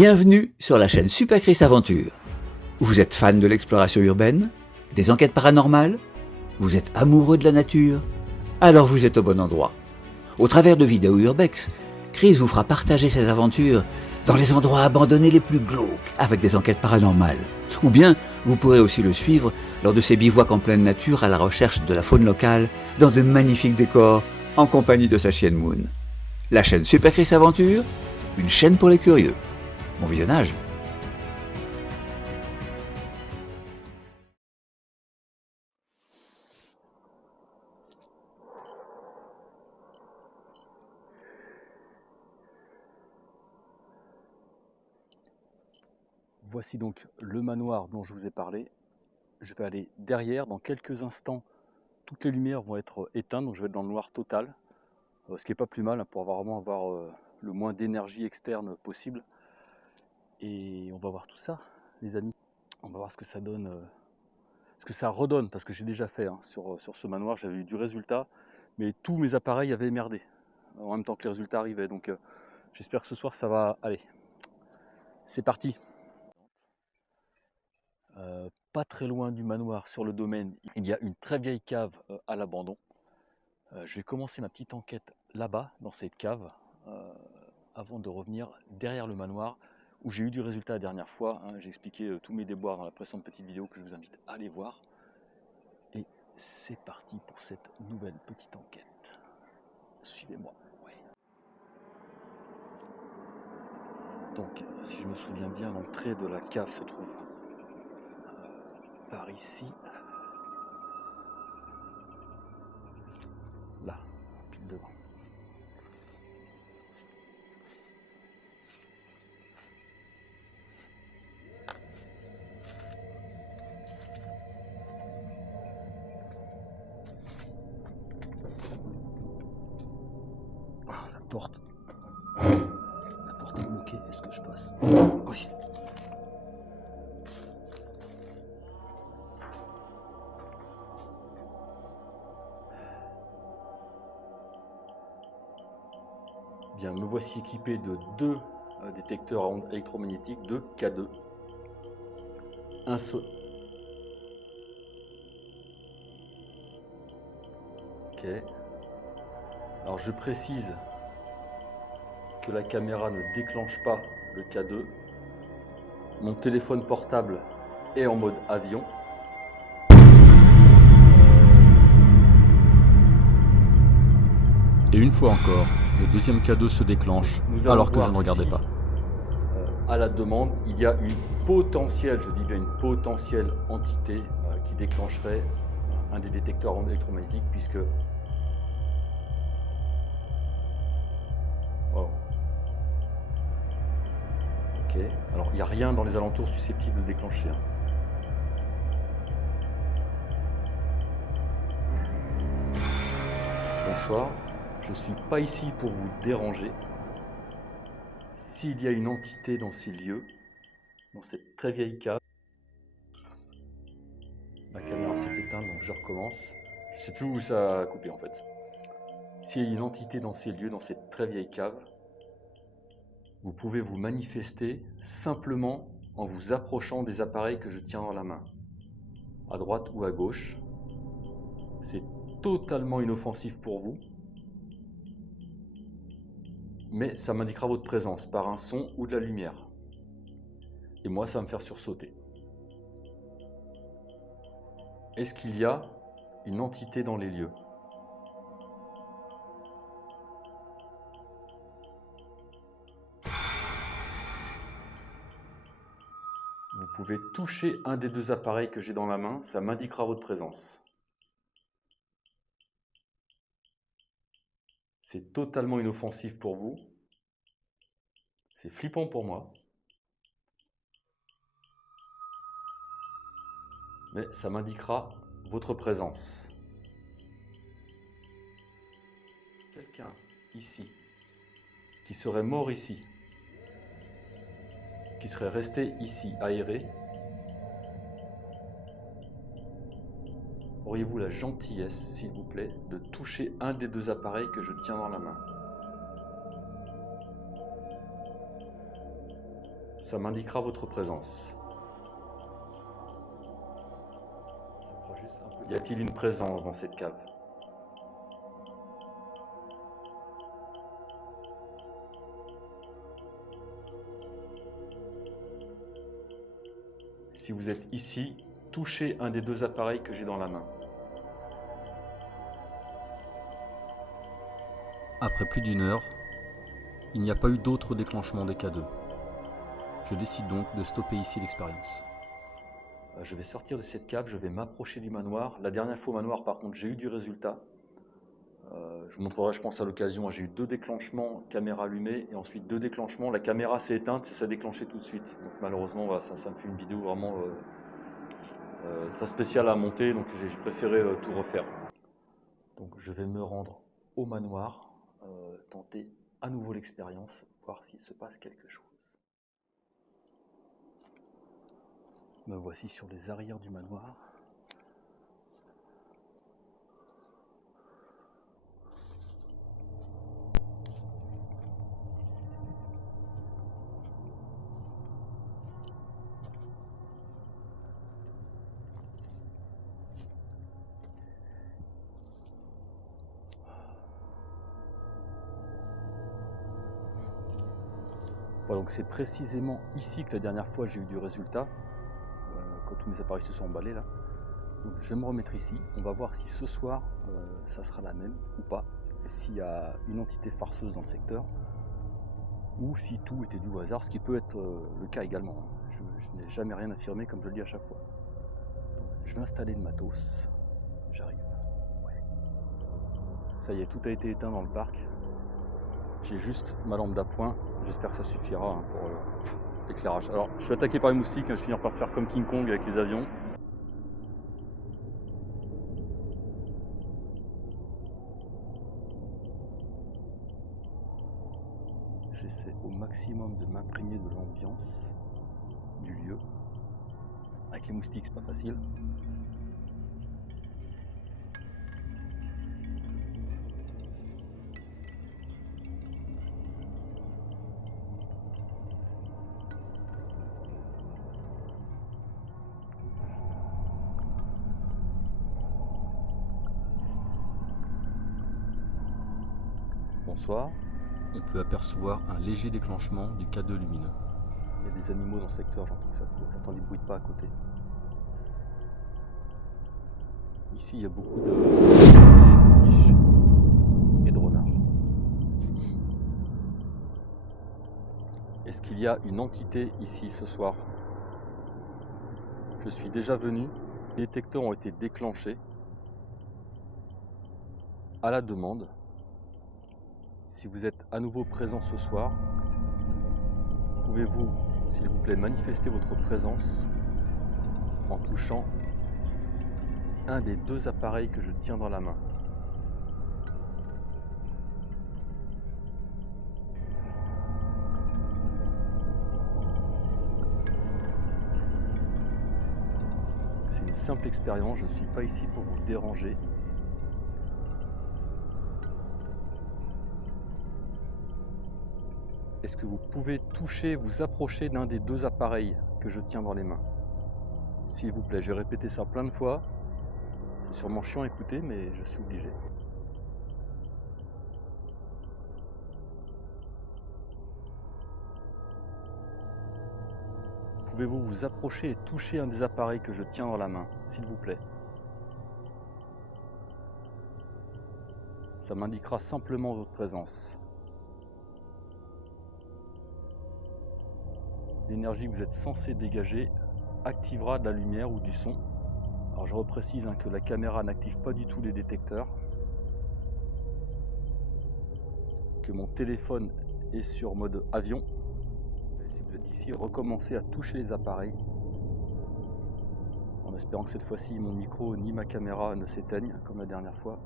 Bienvenue sur la chaîne Super Chris Aventure. Vous êtes fan de l'exploration urbaine, des enquêtes paranormales? Vous êtes amoureux de la nature? Alors vous êtes au bon endroit. Au travers de vidéos urbex, Chris vous fera partager ses aventures dans les endroits abandonnés les plus glauques avec des enquêtes paranormales. Ou bien, vous pourrez aussi le suivre lors de ses bivouacs en pleine nature à la recherche de la faune locale dans de magnifiques décors en compagnie de sa chienne Moon. La chaîne Super Chris Aventure, une chaîne pour les curieux. Bon visionnage. Voici donc le manoir dont je vous ai parlé. Je vais aller derrière. Dans quelques instants, toutes les lumières vont être éteintes, donc je vais être dans le noir total. Ce qui n'est pas plus mal pour vraiment avoir le moins d'énergie externe possible. Et on va voir tout ça, les amis. On va voir ce que ça donne, ce que ça redonne, parce que j'ai déjà fait sur ce manoir, j'avais eu du résultat, mais tous mes appareils avaient merdé en même temps que les résultats arrivaient. Donc j'espère que ce soir ça va aller. C'est parti. Pas très loin du manoir, sur le domaine, il y a une très vieille cave à l'abandon. Je vais commencer ma petite enquête là-bas, dans cette cave, avant de revenir derrière le manoir, où j'ai eu du résultat la dernière fois. J'ai expliqué tous mes déboires dans la précédente petite vidéo que je vous invite à aller voir. Et c'est parti pour cette nouvelle petite enquête. Suivez-moi. Ouais. Donc, si je me souviens bien, l'entrée de la cave se trouve par ici. Là, pile devant. Ah, la porte est bloquée. Est-ce que je passe? Oui. Bien, me voici équipé de deux détecteurs à ondes électromagnétiques, deux K2. Ok. Alors je précise que la caméra ne déclenche pas le K2. Mon téléphone portable est en mode avion. Et une fois encore, le deuxième K2 se déclenche alors que je ne regardais pas. À la demande, il y a une potentielle, je dis bien une potentielle entité qui déclencherait un des détecteurs à ondes électromagnétiques, puisque... Wow. Ok, alors il n'y a rien dans les alentours susceptible de déclencher. Bonsoir, je ne suis pas ici pour vous déranger. S'il y a une entité dans ces lieux, dans cette très vieille cave, ma caméra s'est éteinte donc je recommence. Je ne sais plus où ça a coupé en fait. S'il y a une entité dans ces lieux, dans cette très vieille cave, vous pouvez vous manifester simplement en vous approchant des appareils que je tiens dans la main, à droite ou à gauche. C'est totalement inoffensif pour vous, mais ça m'indiquera votre présence par un son ou de la lumière. Et moi, ça va me faire sursauter. Est-ce qu'il y a une entité dans les lieux? Vous pouvez toucher un des deux appareils que j'ai dans la main, ça m'indiquera votre présence. C'est totalement inoffensif pour vous. C'est flippant pour moi. Mais ça m'indiquera votre présence. Quelqu'un ici, qui serait mort ici, qui serait resté ici, aéré, auriez-vous la gentillesse, s'il vous plaît, de toucher un des deux appareils que je tiens dans la main? Ça m'indiquera votre présence. Ça fera juste un peu. Y a-t-il une présence dans cette cave? Si vous êtes ici, touchez un des deux appareils que j'ai dans la main. Après plus d'une heure, il n'y a pas eu d'autre déclenchement des K2. Je décide donc de stopper ici l'expérience. Je vais sortir de cette cave, je vais m'approcher du manoir. La dernière fois au manoir, par contre, j'ai eu du résultat. Je vous montrerai, je pense, à l'occasion. J'ai eu 2 déclenchements, caméra allumée, et ensuite 2 déclenchements. La caméra s'est éteinte et ça a déclenché tout de suite. Donc malheureusement, voilà, ça me fait une vidéo vraiment très spéciale à monter, donc j'ai préféré tout refaire. Donc je vais me rendre au manoir, tenter à nouveau l'expérience, voir s'il se passe quelque chose. Me voici sur les arrières du manoir. Voilà, donc c'est précisément ici que la dernière fois j'ai eu du résultat, quand tous mes appareils se sont emballés là. Donc je vais me remettre ici, on va voir si ce soir ça sera la même ou pas, et s'il y a une entité farceuse dans le secteur, ou si tout était dû au hasard, ce qui peut être le cas également. Je n'ai jamais rien affirmé comme je le dis à chaque fois. Donc, je vais installer le matos, j'arrive. Ouais. Ça y est, tout a été éteint dans le parc. J'ai juste ma lampe d'appoint, j'espère que ça suffira pour l'éclairage. Alors, je suis attaqué par les moustiques, je vais finir par faire comme King Kong avec les avions. J'essaie au maximum de m'imprégner de l'ambiance du lieu. Avec les moustiques, c'est pas facile. Bonsoir. On peut apercevoir un léger déclenchement du K2 lumineux. Il y a des animaux dans le secteur, j'entends que ça court, j'entends des bruits de pas à côté. Ici, il y a beaucoup de biches et de renards. Est-ce qu'il y a une entité ici ce soir? Je suis déjà venu, les détecteurs ont été déclenchés à la demande. Si vous êtes à nouveau présent ce soir, pouvez-vous, s'il vous plaît, manifester votre présence en touchant un des deux appareils que je tiens dans la main. C'est une simple expérience, je ne suis pas ici pour vous déranger. Est-ce que vous pouvez toucher, vous approcher d'un des deux appareils que je tiens dans les mains? S'il vous plaît, je vais répéter ça plein de fois. C'est sûrement chiant à écouter, mais je suis obligé. Pouvez-vous vous approcher et toucher un des appareils que je tiens dans la main, s'il vous plaît? Ça m'indiquera simplement votre présence. L'énergie que vous êtes censé dégager activera de la lumière ou du son. Alors je reprécise que la caméra n'active pas du tout les détecteurs, que mon téléphone est sur mode avion. Et si vous êtes ici, recommencez à toucher les appareils, en espérant que cette fois-ci mon micro ni ma caméra ne s'éteignent comme la dernière fois.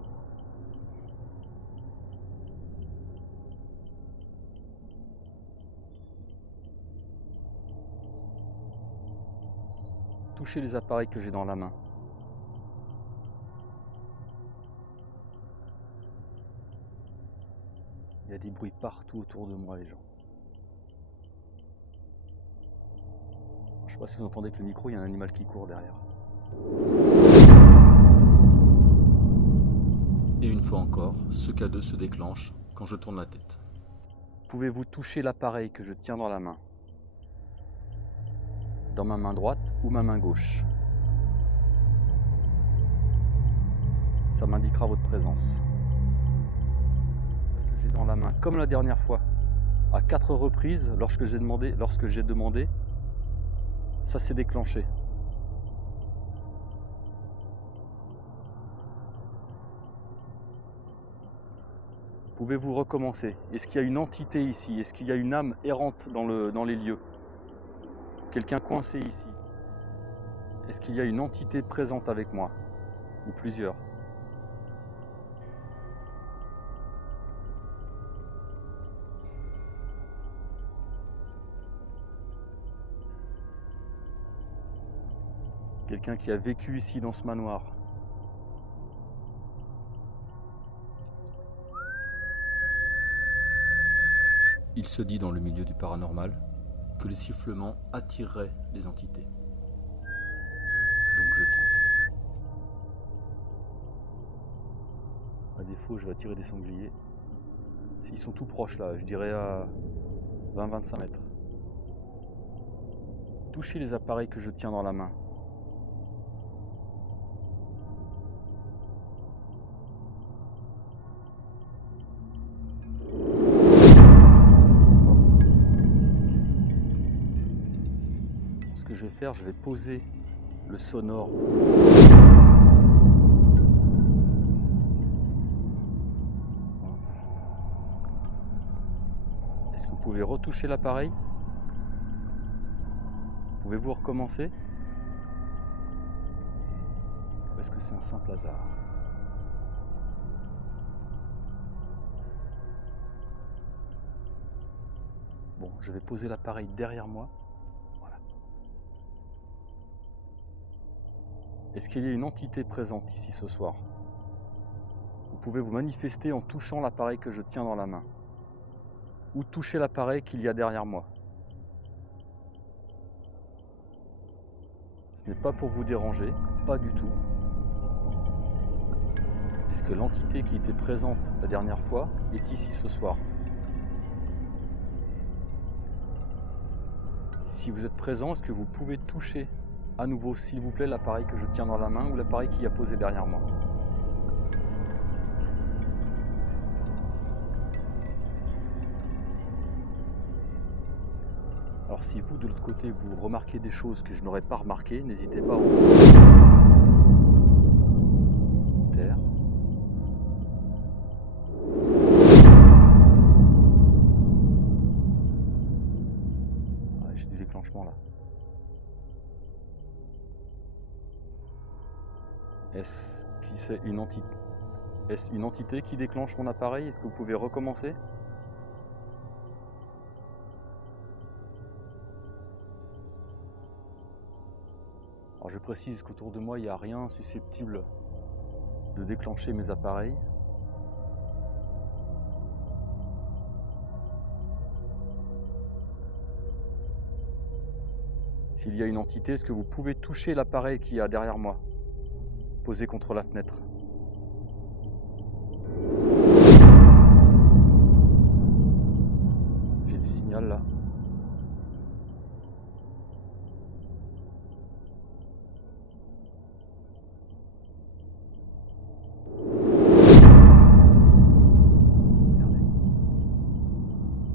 Touchez les appareils que j'ai dans la main. Il y a des bruits partout autour de moi, les gens. sais pas si vous entendez que le micro, il y a un animal qui court derrière. Et une fois encore, ce K2 se déclenche quand je tourne la tête. Pouvez-vous toucher l'appareil que je tiens dans la main? Dans ma main droite ou ma main gauche? Ça m'indiquera votre présence. Que j'ai dans la main, comme la dernière fois, à 4 reprises, lorsque j'ai demandé, ça s'est déclenché. Pouvez-vous recommencer? Est-ce qu'il y a une entité ici? Est-ce qu'il y a une âme errante dans les lieux? Quelqu'un coincé ici? Est-ce qu'il y a une entité présente avec moi? Ou plusieurs? Quelqu'un qui a vécu ici dans ce manoir? Il se dit dans le milieu du paranormal que les sifflements attireraient les entités. Donc je tente. À défaut, je vais attirer des sangliers. S'ils sont tout proches là, je dirais à 20-25 mètres. Touchez les appareils que je tiens dans la main. Ce que je vais faire, je vais poser le sonore. Est-ce que vous pouvez retoucher l'appareil? Pouvez-vous recommencer? Ou est-ce que c'est un simple hasard? Bon, je vais poser l'appareil derrière moi. Voilà. Est-ce qu'il y a une entité présente ici ce soir? Vous pouvez vous manifester en touchant l'appareil que je tiens dans la main. Ou toucher l'appareil qu'il y a derrière moi. Ce n'est pas pour vous déranger, pas du tout. Est-ce que l'entité qui était présente la dernière fois est ici ce soir? Si vous êtes présent, est-ce que vous pouvez toucher à nouveau, s'il vous plaît, l'appareil que je tiens dans la main ou l'appareil qui a posé derrière moi? Alors si vous, de l'autre côté, vous remarquez des choses que je n'aurais pas remarquées, n'hésitez pas à en taire. Ouais, j'ai du déclenchement là. Est-ce que c'est une entité? Est-ce une entité qui déclenche mon appareil? Est-ce que vous pouvez recommencer? Alors je précise qu'autour de moi, il n'y a rien susceptible de déclencher mes appareils. S'il y a une entité, est-ce que vous pouvez toucher l'appareil qui est derrière moi, posé contre la fenêtre? J'ai du signal là. Regardez.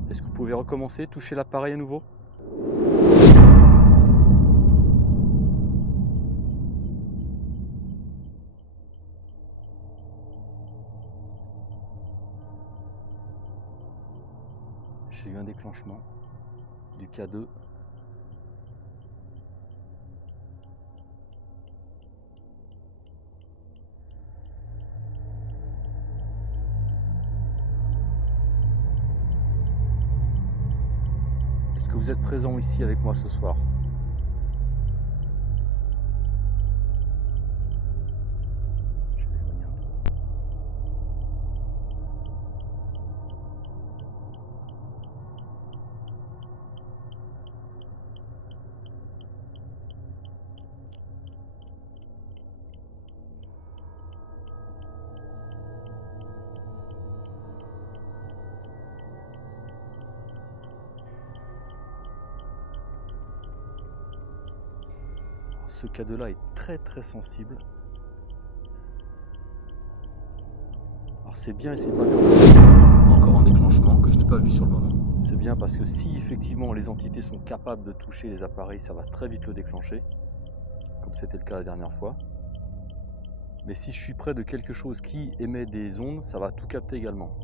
Est-ce que vous pouvez recommencer, toucher l'appareil à nouveau? J'ai eu un déclenchement du K2. Est-ce que vous êtes présent ici avec moi ce soir? Je vais m'éloigner un peu. ce cadenas est très sensible. Alors c'est bien et c'est pas bien. Encore un déclenchement que je n'ai pas vu sur le moment. C'est bien parce que si effectivement les entités sont capables de toucher les appareils, ça va très vite le déclencher, comme c'était le cas la dernière fois. Mais si je suis près de quelque chose qui émet des ondes, ça va tout capter également.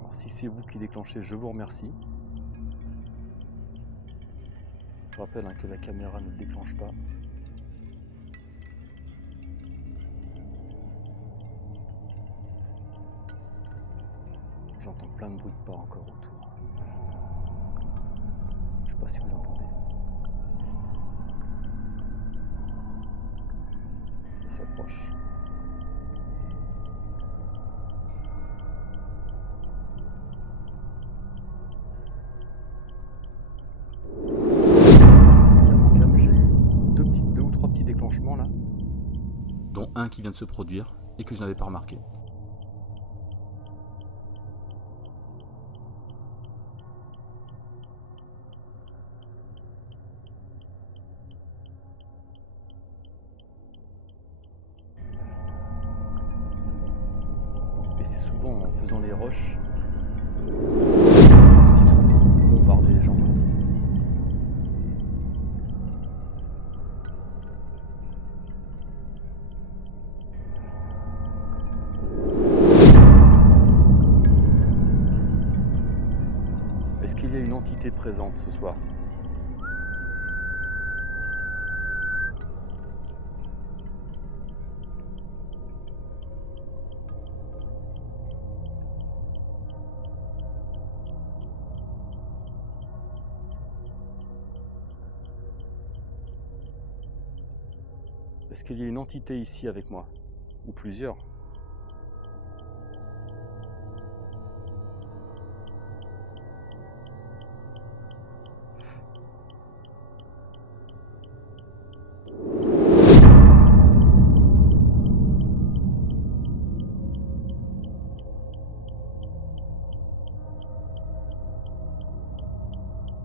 Alors si c'est vous qui déclenchez, je vous remercie. Je rappelle que la caméra ne le déclenche pas. J'entends plein de bruit de pas encore autour. Je sais pas si vous entendez. Ça s'approche. Particulièrement calme, j'ai eu deux ou trois petits déclenchements là, dont un qui vient de se produire et que je n'avais pas remarqué. Et c'est souvent en faisant les rushs, les sticks sont en train de bombarder les gens. Est-ce qu'il y a une entité présente ce soir? Est-ce qu'il y a une entité ici avec moi? Ou plusieurs?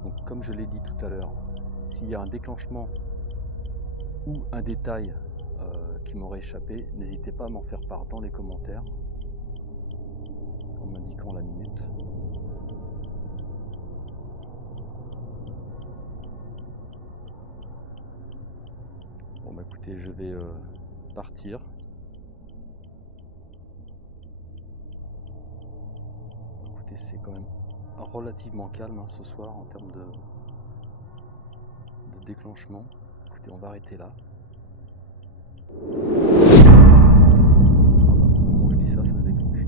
Donc, comme je l'ai dit tout à l'heure, s'il y a un déclenchement ou un détail qui m'aurait échappé, n'hésitez pas à m'en faire part dans les commentaires en m'indiquant la minute. Bon bah écoutez, je vais partir. Écoutez, c'est quand même relativement calme ce soir en termes de déclenchement. Écoutez, on va arrêter là. Ah bah, au moment où je dis ça, ça se déclenche.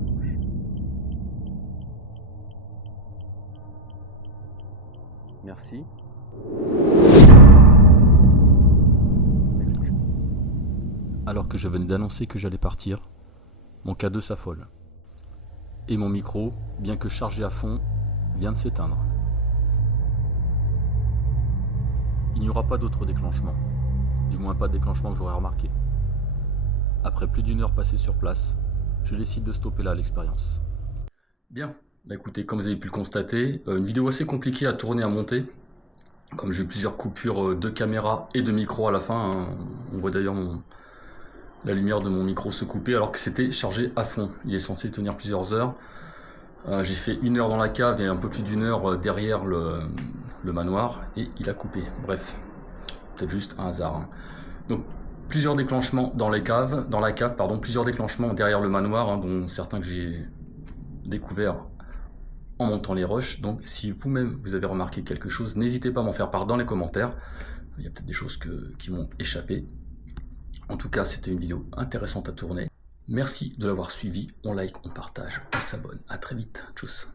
Merci. Déclenchement. Alors que je venais d'annoncer que j'allais partir, mon K2 s'affole. Et mon micro, bien que chargé à fond, vient de s'éteindre. Il n'y aura pas d'autre déclenchement. Du moins pas de déclenchement que j'aurais remarqué. Après plus d'une heure passée sur place, je décide de stopper là l'expérience. Bien, bah écoutez, comme vous avez pu le constater, une vidéo assez compliquée à tourner, à monter. Comme j'ai eu plusieurs coupures de caméra et de micro à la fin, hein. On voit d'ailleurs la lumière de mon micro se couper alors que c'était chargé à fond. Il est censé tenir plusieurs heures. J'ai fait 1 heure dans la cave et un peu plus d'1 heure derrière le manoir et il a coupé. Bref, peut-être juste un hasard, hein. Donc plusieurs déclenchements dans la cave, plusieurs déclenchements derrière le manoir, hein, dont certains que j'ai découverts en montant les rushs. Donc si vous-même vous avez remarqué quelque chose, n'hésitez pas à m'en faire part dans les commentaires. Il y a peut-être des choses qui m'ont échappé. En tout cas, c'était une vidéo intéressante à tourner. Merci de l'avoir suivi. On like, on partage, on s'abonne. À très vite. Tchuss.